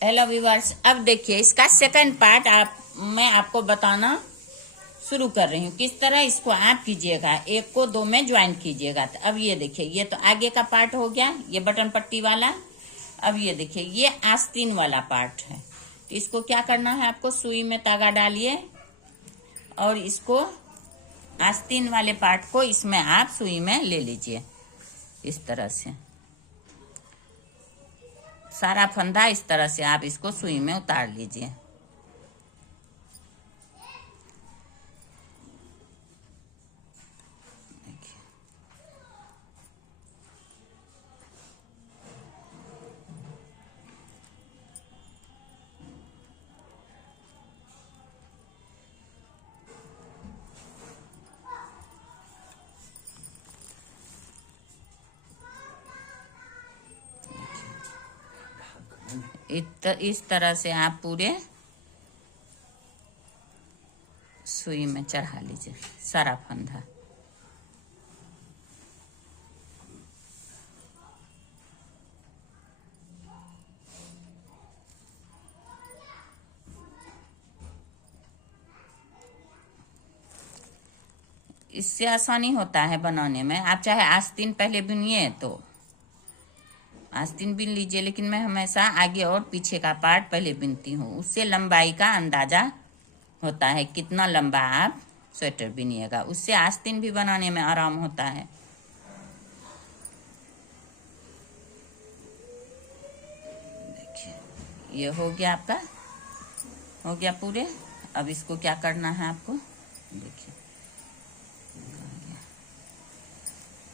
Hello viewers, अब देखिए इसका सेकंड पार्ट मैं आपको बताना शुरू कर रही हूँ। किस तरह इसको आप कीजिएगा, एक को दो में ज्वाइन कीजिएगा। तो अब ये देखिए, ये तो आगे का पार्ट हो गया, ये बटन पट्टी वाला। अब ये देखिए, ये आस्तीन वाला पार्ट है। तो इसको क्या करना है, आपको सुई में धागा डालिए और इसको आस्तीन वाले पार्ट को इसमें आप सुई में ले लीजिए। इस तरह से सारा फंदा इस तरह से आप इसको सुई में उतार लीजिए। इस तरह से आप पूरे सुई में चढ़ा लीजिए सारा फंदा। इससे आसानी होता है बनाने में। आप चाहे आस्तीन पहले बुनिए तो आस्तीन बिन लीजिए, लेकिन मैं हमेशा आगे और पीछे का पार्ट पहले बिनती हूँ। उससे लंबाई का अंदाजा होता है, कितना लंबा आप स्वेटर बिनिएगा। उससे आस्तीन भी बनाने में आराम होता है। देखिए, ये हो गया आपका, हो गया पूरे। अब इसको क्या करना है आपको, देखिए।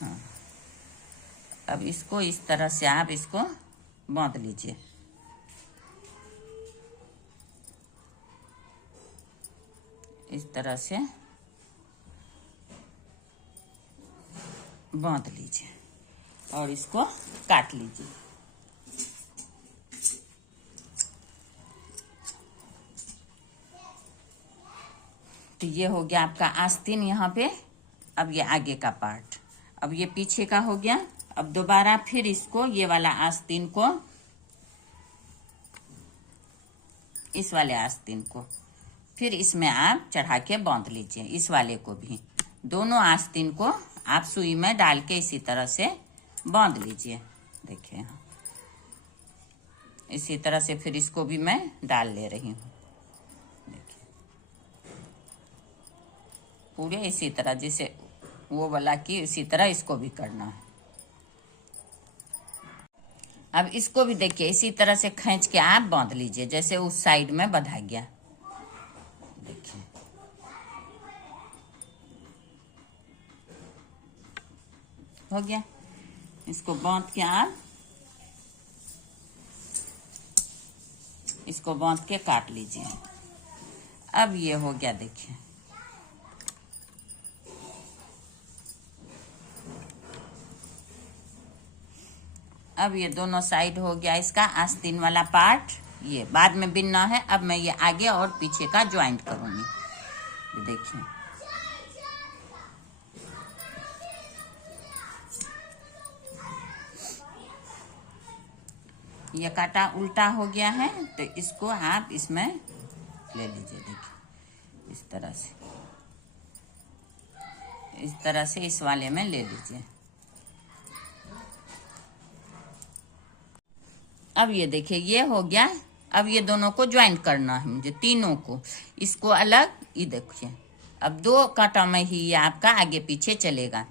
हाँ, अब इसको इस तरह से आप इसको बांध लीजिए। इस तरह से बांध लीजिए और इसको काट लीजिए। तो ये हो गया आपका आस्तीन यहाँ पे। अब ये आगे का पार्ट, अब ये पीछे का हो गया। अब दोबारा फिर इसको, ये वाला आस्तीन को इस वाले आस्तीन को फिर इसमें आप चढ़ा के बांध लीजिए। इस वाले को भी, दोनों आस्तीन को आप सुई में डाल के इसी तरह से बांध लीजिए। देखिए, इसी तरह से फिर इसको भी मैं डाल ले रही हूँ। देखिए, पूरे इसी तरह जैसे वो वाला की, इसी तरह इसको भी करना है। अब इसको भी देखिए, इसी तरह से खींच के आप बांध लीजिए, जैसे उस साइड में बंधा गया। देखिए, हो गया। इसको बांध के आप इसको बांध के काट लीजिए। अब ये हो गया, देखिए। अब ये दोनों साइड हो गया इसका आस्तीन वाला पार्ट। ये बाद में बिनना है। अब मैं ये आगे और पीछे का ज्वाइंट करूंगी। ये देखिए, ये काटा उल्टा हो गया है, तो इसको आप इसमें ले लीजिए। देखिए, इस तरह से इस वाले में ले लीजिए। अब ये देखिए, ये हो गया। अब ये दोनों को ज्वाइन करना है मुझे, तीनों को। इसको अलग, ये देखिए, अब दो कांटा में ही ये आपका आगे पीछे चलेगा।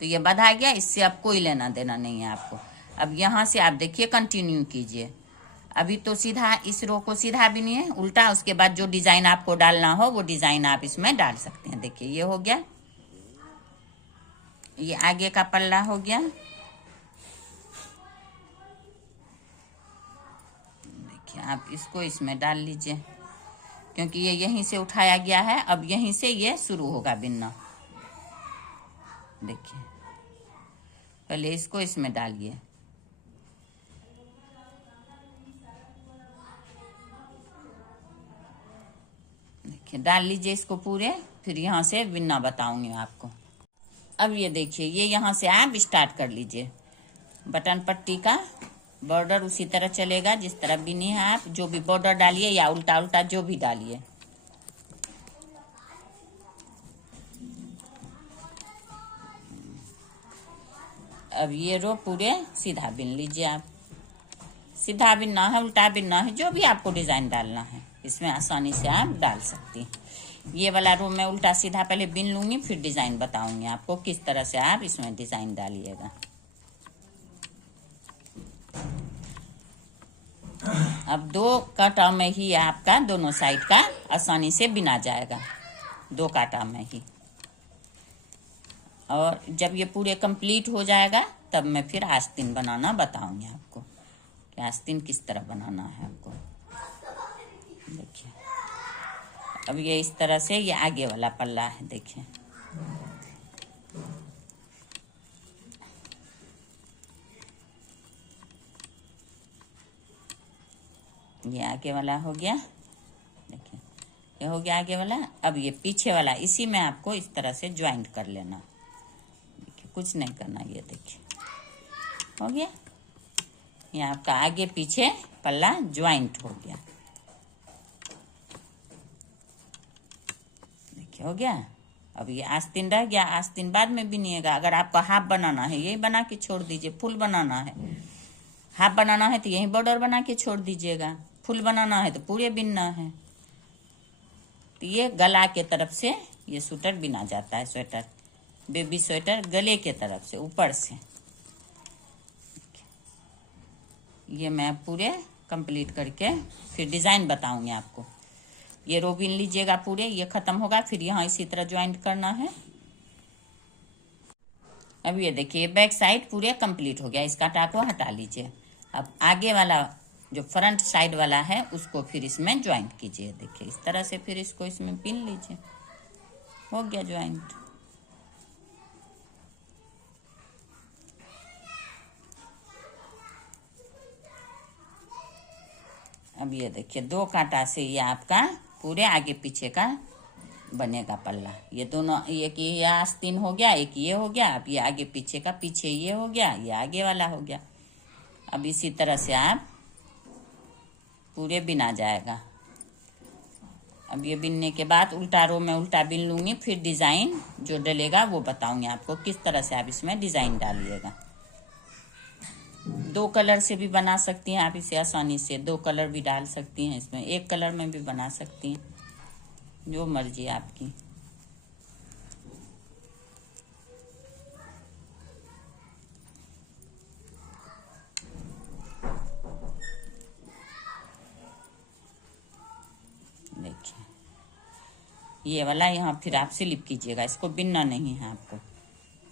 तो ये बंधा गया, इससे अब कोई लेना देना नहीं है आपको। अब यहाँ से आप देखिए, कंटिन्यू कीजिए। अभी तो सीधा इस रो को सीधा बिनिए, उल्टा उसके बाद जो डिजाइन आपको डालना हो वो डिजाइन आप इसमें डाल सकते हैं। देखिए, ये हो गया, ये आगे का पल्ला हो गया। आप इसको इसमें डाल लीजिए, क्योंकि ये यहीं से उठाया गया है। अब यहीं से ये शुरू होगा बिनना। देखिए, पहले इसको इसमें डालिए। देखिए, डाल लीजिए इसको पूरे, फिर यहाँ से बिनना बताऊंगी आपको। अब ये देखिए, ये यहाँ से आप स्टार्ट कर लीजिए बटन पट्टी का बॉर्डर उसी तरह चलेगा जिस तरह बिनी है। आप जो भी बॉर्डर डालिए या उल्टा उल्टा जो भी डालिए। अब ये रो पूरे सीधा बिन लीजिए आप। सीधा बिनना है, उल्टा बिनना है, जो भी आपको डिजाइन डालना है इसमें आसानी से आप डाल सकती हैं। ये वाला रो मैं उल्टा सीधा पहले बिन लूंगी, फिर डिजाइन बताऊंगी आपको किस तरह से आप इसमें डिजाइन डालिएगा। अब 2 कांटा में ही आपका दोनों साइड का आसानी से बिना जाएगा, 2 कांटा में ही। और जब ये पूरे कंप्लीट हो जाएगा तब मैं फिर आस्तीन बनाना बताऊंगी आपको कि आस्तीन किस तरह बनाना है आपको। देखिए अब ये इस तरह से ये आगे वाला पल्ला है। देखिए ये आगे वाला हो गया। देखिए ये हो गया आगे वाला। अब ये पीछे वाला इसी में आपको इस तरह से ज्वाइंट कर लेना। देखिए कुछ नहीं करना। ये देखिए हो गया, ये आपका आगे पीछे पल्ला ज्वाइंट हो गया। देखिए हो गया। अब ये आस्तीन रह गया, आस्तीन बाद में बिनिएगा। अगर आपको हाफ बनाना है यही बना के छोड़ दीजिए। फुल बनाना है, हाफ बनाना है तो यही बॉर्डर बना के छोड़ दीजिएगा। फुल बनाना है तो पूरे बिनना है। तो ये गला के तरफ से ये स्वेटर बिना जाता है। स्वेटर, बेबी स्वेटर गले के तरफ से ऊपर से। ये मैं पूरे कंप्लीट करके फिर डिजाइन बताऊंगी आपको। ये रो बिन लीजिएगा पूरे, ये खत्म होगा फिर यहाँ इसी तरह ज्वाइंट करना है। अब ये देखिए बैक साइड पूरे कंप्लीट हो गया, इसका टाको हटा लीजिए। अब आगे वाला जो फ्रंट साइड वाला है उसको फिर इसमें ज्वाइंट कीजिए। देखिए इस तरह से फिर इसको इसमें पिन लीजिए, हो गया ज्वाइंट। अब ये देखिए 2 कांटा से ये आपका पूरे आगे पीछे का बनेगा पल्ला। ये दोनों, एक ये आस्तीन हो गया, एक ये हो गया। अब ये आगे पीछे का, पीछे ये हो गया, ये आगे वाला हो गया। अब इसी तरह से आप पूरे बिना जाएगा। अब ये बिनने के बाद उल्टा रो में उल्टा बिन लूंगी, फिर डिजाइन जो डलेगा वो बताऊंगी आपको किस तरह से आप इसमें डिजाइन डालिएगा। 2 कलर से भी बना सकती हैं आप इसे आसानी से। 2 कलर भी डाल सकती हैं इसमें, 1 कलर में भी बना सकती हैं, जो मर्जी आपकी। देखिए ये वाला यहाँ फिर आप स्लिप कीजिएगा, इसको बिनना नहीं है आपको।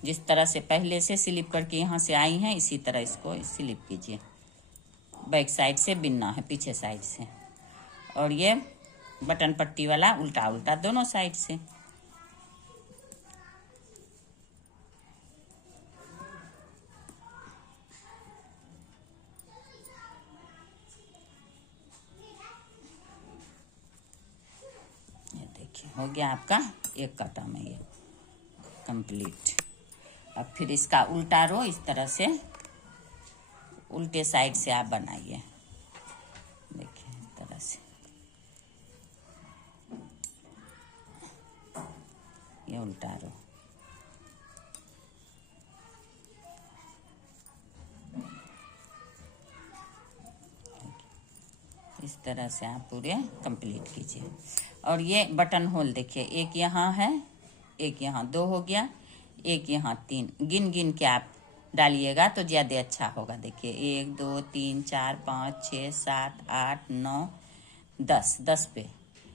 जिस तरह से पहले से स्लिप करके यहाँ से आई हैं इसी तरह इसको स्लिप कीजिए। बैक साइड से बिनना है, पीछे साइड से। और ये बटन पट्टी वाला उल्टा उल्टा दोनों साइड से। ये देखिए हो गया आपका 1 कांटा में ये कंप्लीट। अब फिर इसका उल्टा रो इस तरह से उल्टे साइड से आप बनाइए। देखिए इस तरह से ये उल्टा रो। इस तरह से आप पूरे कंप्लीट कीजिए। और ये बटन होल देखिए, एक यहाँ है, एक यहाँ 2 हो गया, एक यहाँ 3। गिन गिन के आप डालिएगा तो ज़्यादा अच्छा होगा। देखिए 1 2 3 4 5 6 7 8 9 10, 10 पे।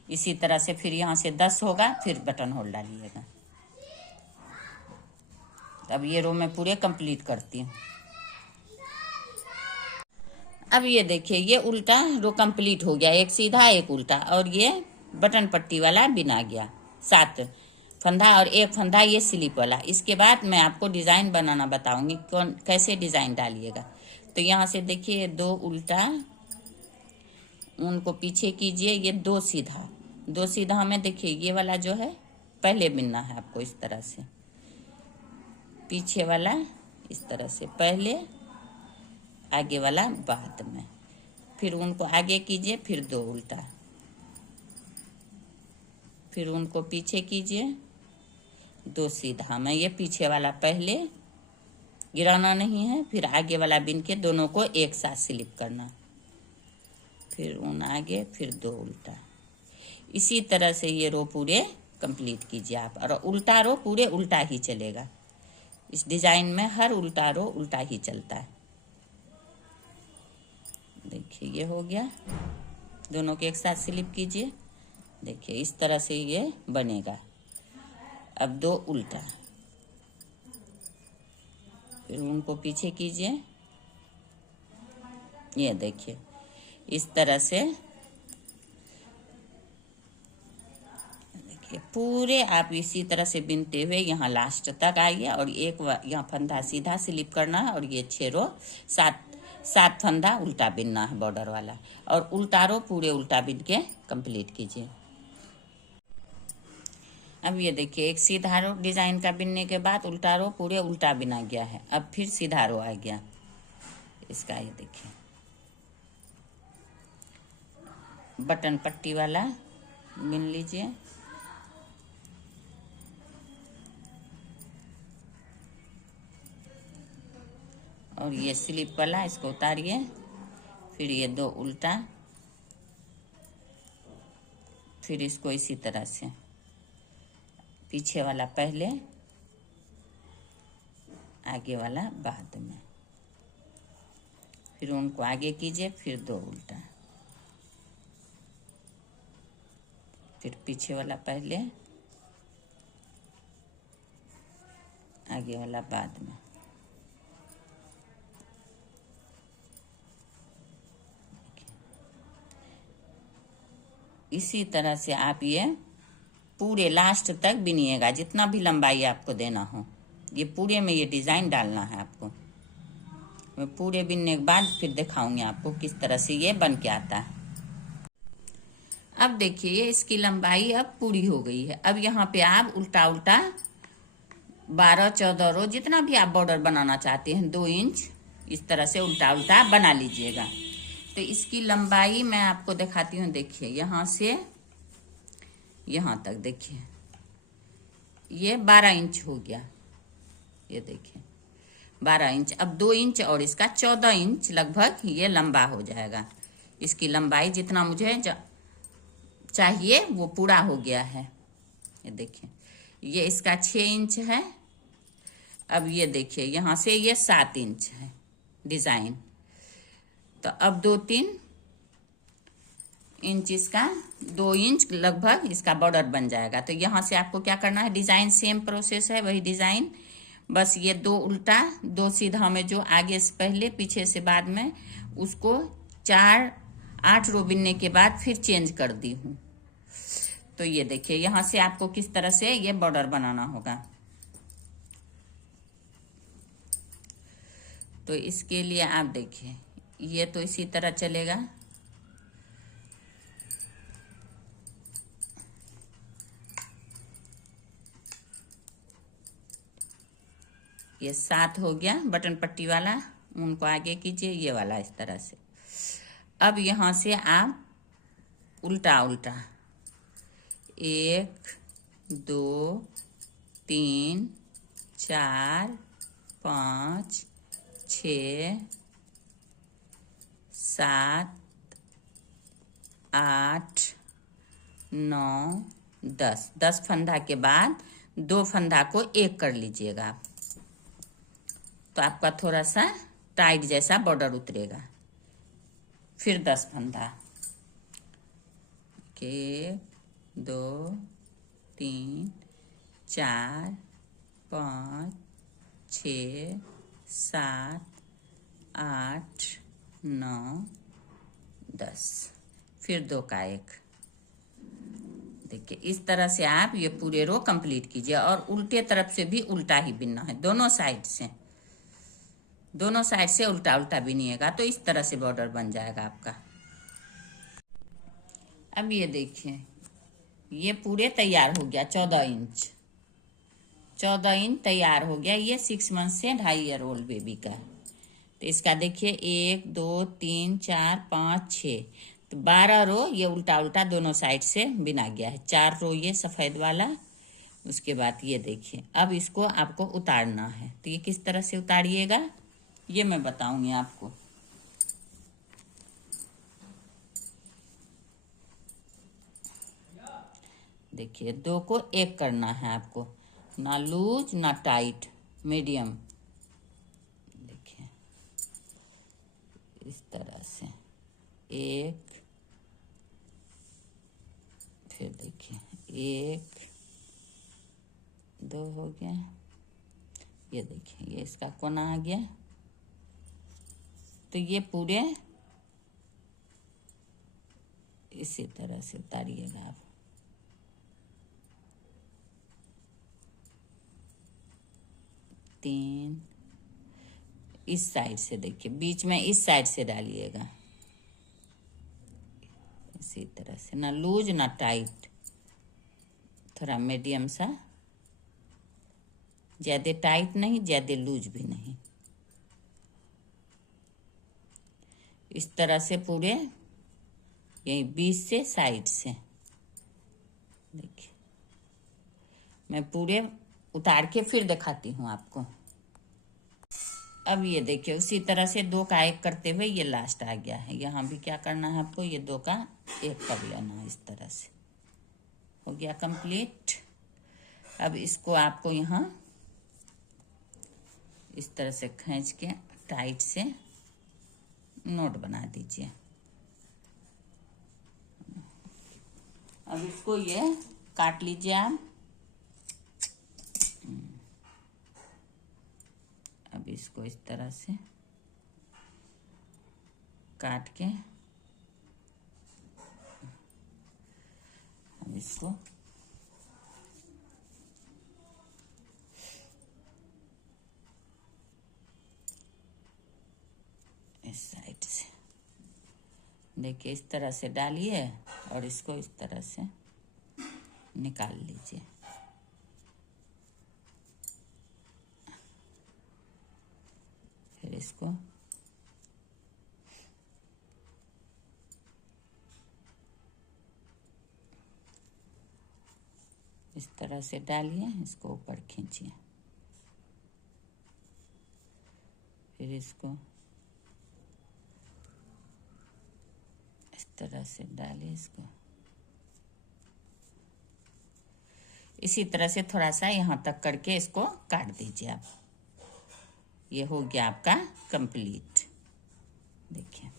इसी तरह से फिर यहाँ से 10 होगा, फिर बटन होल डालिएगा। अब ये रो मैं पूरे कंप्लीट करती हूँ। अब ये देखिए ये उल्टा रो कंप्लीट हो गया, एक सीधा एक उल्टा। और ये बटन पट्टी वाला बिना गया, 7 फंदा और 1 फंदा ये स्लिप वाला। इसके बाद मैं आपको डिजाइन बनाना बताऊंगी कौन कैसे डिजाइन डालिएगा। तो यहाँ से देखिए 2 उल्टा, उनको पीछे कीजिए। ये 2 सीधा, 2 सीधा में देखिए ये वाला जो है पहले बिनना है आपको इस तरह से। पीछे वाला इस तरह से पहले, आगे वाला बाद में, फिर उनको आगे कीजिए, फिर 2 उल्टा, फिर उनको पीछे कीजिए, 2 सीधा। मैं ये पीछे वाला पहले गिराना नहीं है, फिर आगे वाला बिन के दोनों को एक साथ स्लिप करना, फिर उन आगे, फिर 2 उल्टा। इसी तरह से ये रो पूरे कंप्लीट कीजिए आप। और उल्टा रो पूरे उल्टा ही चलेगा, इस डिजाइन में हर उल्टा रो उल्टा ही चलता है। देखिए ये हो गया, दोनों के एक साथ स्लिप कीजिए। देखिए इस तरह से ये बनेगा। अब 2 उल्टा, फिर उनको पीछे कीजिए। ये देखिए इस तरह से देखिए पूरे आप इसी तरह से बिनते हुए यहाँ लास्ट तक आइए। और एक यहाँ फंदा सीधा स्लिप करना है, और ये 6 रो 7 फंदा उल्टा बिनना है बॉर्डर वाला। और उल्टा रो पूरे उल्टा बिन के कंप्लीट कीजिए। अब ये देखिए एक सीधा रो डिजाइन का बिनने के बाद उल्टा रो पूरे उल्टा बिना गया है। अब फिर सीधा रो आ गया इसका। ये देखिए बटन पट्टी वाला बिन लीजिए। और ये स्लिप वाला इसको उतारिए, फिर ये 2 उल्टा, फिर इसको इसी तरह से पीछे वाला पहले, आगे वाला बाद में, फिर उनको आगे कीजिए, फिर 2 उल्टा, फिर पीछे वाला पहले, आगे वाला बाद में। इसी तरह से आप ये पूरे लास्ट तक बिनिएगा, जितना भी लंबाई आपको देना हो। ये पूरे में ये डिजाइन डालना है आपको। मैं पूरे बिनने के बाद फिर दिखाऊंगी आपको किस तरह से ये बन के आता है। अब देखिए इसकी लंबाई अब पूरी हो गई है। अब यहाँ पे आप उल्टा उल्टा 12-14 रो जितना भी आप बॉर्डर बनाना चाहते हैं 2 इंच इस तरह से उल्टा उल्टा बना लीजिएगा। तो इसकी लंबाई मैं आपको दिखाती हूँ। देखिए यहाँ से यहाँ तक देखिए ये 12 इंच हो गया। ये देखिए 12 इंच। अब 2 इंच और इसका 14 इंच लगभग ये लंबा हो जाएगा। इसकी लंबाई जितना मुझे चाहिए वो पूरा हो गया है। ये देखिए ये इसका 6 इंच है। अब ये देखिए यहाँ से ये 7 इंच है डिजाइन। तो अब 2-3 इंच इसका 2 इंच लगभग इसका बॉर्डर बन जाएगा। तो यहाँ से आपको क्या करना है, डिजाइन सेम प्रोसेस है, वही डिजाइन, बस ये 2 उल्टा 2 सीधा में जो आगे से पहले पीछे से बाद में उसको 8 रो बिनने के बाद फिर चेंज कर दी हूँ। तो ये देखिए यहाँ से आपको किस तरह से ये बॉर्डर बनाना होगा। तो इसके लिए आप देखिए ये तो इसी तरह चलेगा। ये 7 हो गया बटन पट्टी वाला, उनको आगे कीजिए ये वाला इस तरह से। अब यहाँ से आप उल्टा उल्टा 1 2 3 4 5 6 7 8 9 10 फंदा के बाद 2 फंदा को एक कर लीजिएगा आप। तो आपका थोड़ा सा टाइट जैसा बॉर्डर उतरेगा। फिर 10 फंदा 1 2 3 4 5 6 7 8 9 10, फिर 2 का 1। देखिए इस तरह से आप ये पूरे रो कंप्लीट कीजिए। और उल्टे तरफ से भी उल्टा ही बिनना है, दोनों साइड से उल्टा उल्टा बिनिएगा। तो इस तरह से बॉर्डर बन जाएगा आपका। अब ये देखिए ये पूरे तैयार हो गया। 14 इंच तैयार हो गया। ये 6 मंथ से 2.5 ईयर ओल्ड बेबी का है। तो इसका देखिए 1 2 3 4 5 6, तो 12 रो ये उल्टा उल्टा दोनों साइड से बिना गया है। 4 रो ये सफेद वाला, उसके बाद ये देखिए। अब इसको आपको उतारना है, तो ये किस तरह से उतारिएगा ये मैं बताऊंगी आपको। देखिए 2 को 1 करना है आपको, ना लूज ना टाइट, मीडियम। देखिए इस तरह से 1, फिर देखिए 1 2 हो गया। ये देखिए ये इसका कोना आ गया। तो ये पूरे इसी तरह से उतारिएगा आप। तीन इस साइड से देखिए, बीच में इस साइड से डालिएगा इसी तरह से, ना लूज ना टाइट, थोड़ा मीडियम सा, ज्यादा टाइट नहीं ज्यादा लूज भी नहीं। इस तरह से पूरे यही बीच से साइड से देखिए। मैं पूरे उतार के फिर दिखाती हूँ आपको। अब ये देखिए उसी तरह से 2 का 1 करते हुए ये लास्ट आ गया है। यहाँ भी क्या करना है आपको, ये 2 का 1 कर लेना है। इस तरह से हो गया कंप्लीट। अब इसको आपको यहाँ इस तरह से खींच के टाइट से नोट बना दीजिए। अब इसको ये काट लीजिए आप। अब इसको इस तरह से काट के अब इसको इस साइड से देखिए इस तरह से डालिए और इसको इस तरह से निकाल लीजिए। फिर इसको इस तरह से डालिए, इसको ऊपर खींचिए, फिर इसको इस तरह से डालिए। इसको इसी तरह से थोड़ा सा यहाँ तक करके इसको काट दीजिए आप। ये हो गया आपका कंप्लीट। देखिए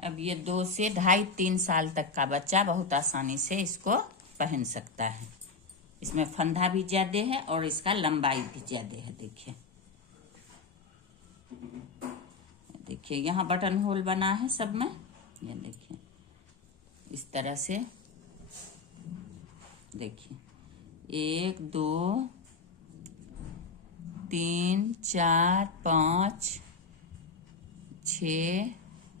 अब ये 2 से 2.5-3 साल तक का बच्चा बहुत आसानी से इसको पहन सकता है। इसमें फंदा भी ज्यादा है और इसका लंबाई भी ज्यादा है। देखिए देखिए यहाँ बटन होल बना है सब में। ये देखिए इस तरह से देखिए 1 2 3 4 5 6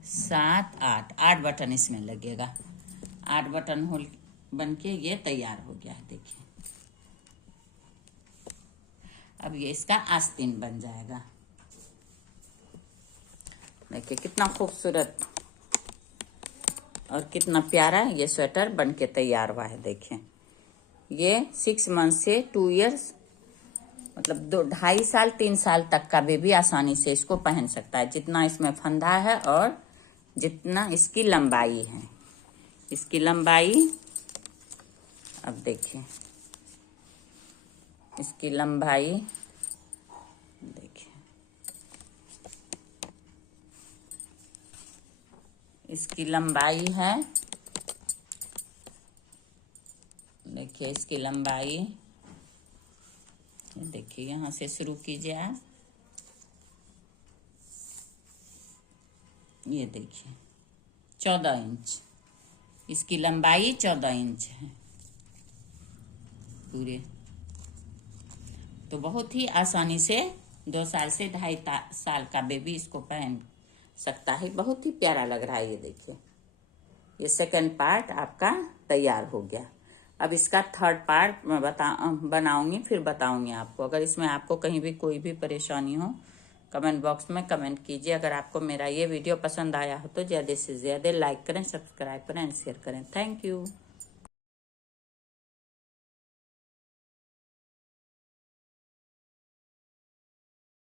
7 8 बटन इसमें लगेगा। 8 बटन होल बनके ये तैयार हो गया है। देखिए अब ये इसका आस्तीन बन जाएगा। देखिए कितना खूबसूरत और कितना प्यारा ये स्वेटर बनके तैयार हुआ है। देखिए ये 6 मंथ से 2 इयर्स मतलब 2-2.5 साल 3 साल तक का बेबी आसानी से इसको पहन सकता है। जितना इसमें फंदा है और जितना इसकी लंबाई है। इसकी लंबाई अब देखिए इसकी लंबाई देखिए, इसकी लंबाई है, देखिए इसकी लंबाई देखिए यहाँ से शुरू कीजिए आप। ये देखिए 14 इंच इसकी लंबाई 14 इंच है पूरे। तो बहुत ही आसानी से 2 साल से 2.5 साल का बेबी इसको पहन सकता है। बहुत ही प्यारा लग रहा है। ये देखिए, ये सेकंड पार्ट आपका तैयार हो गया। अब इसका थर्ड पार्ट मैं बनाऊंगी, फिर बताऊंगी आपको। अगर इसमें आपको कहीं भी कोई भी परेशानी हो, कमेंट बॉक्स में कमेंट कीजिए। अगर आपको मेरा ये वीडियो पसंद आया हो तो ज़्यादा से ज़्यादा लाइक करें, सब्सक्राइब करें एंड शेयर करें। Thank you.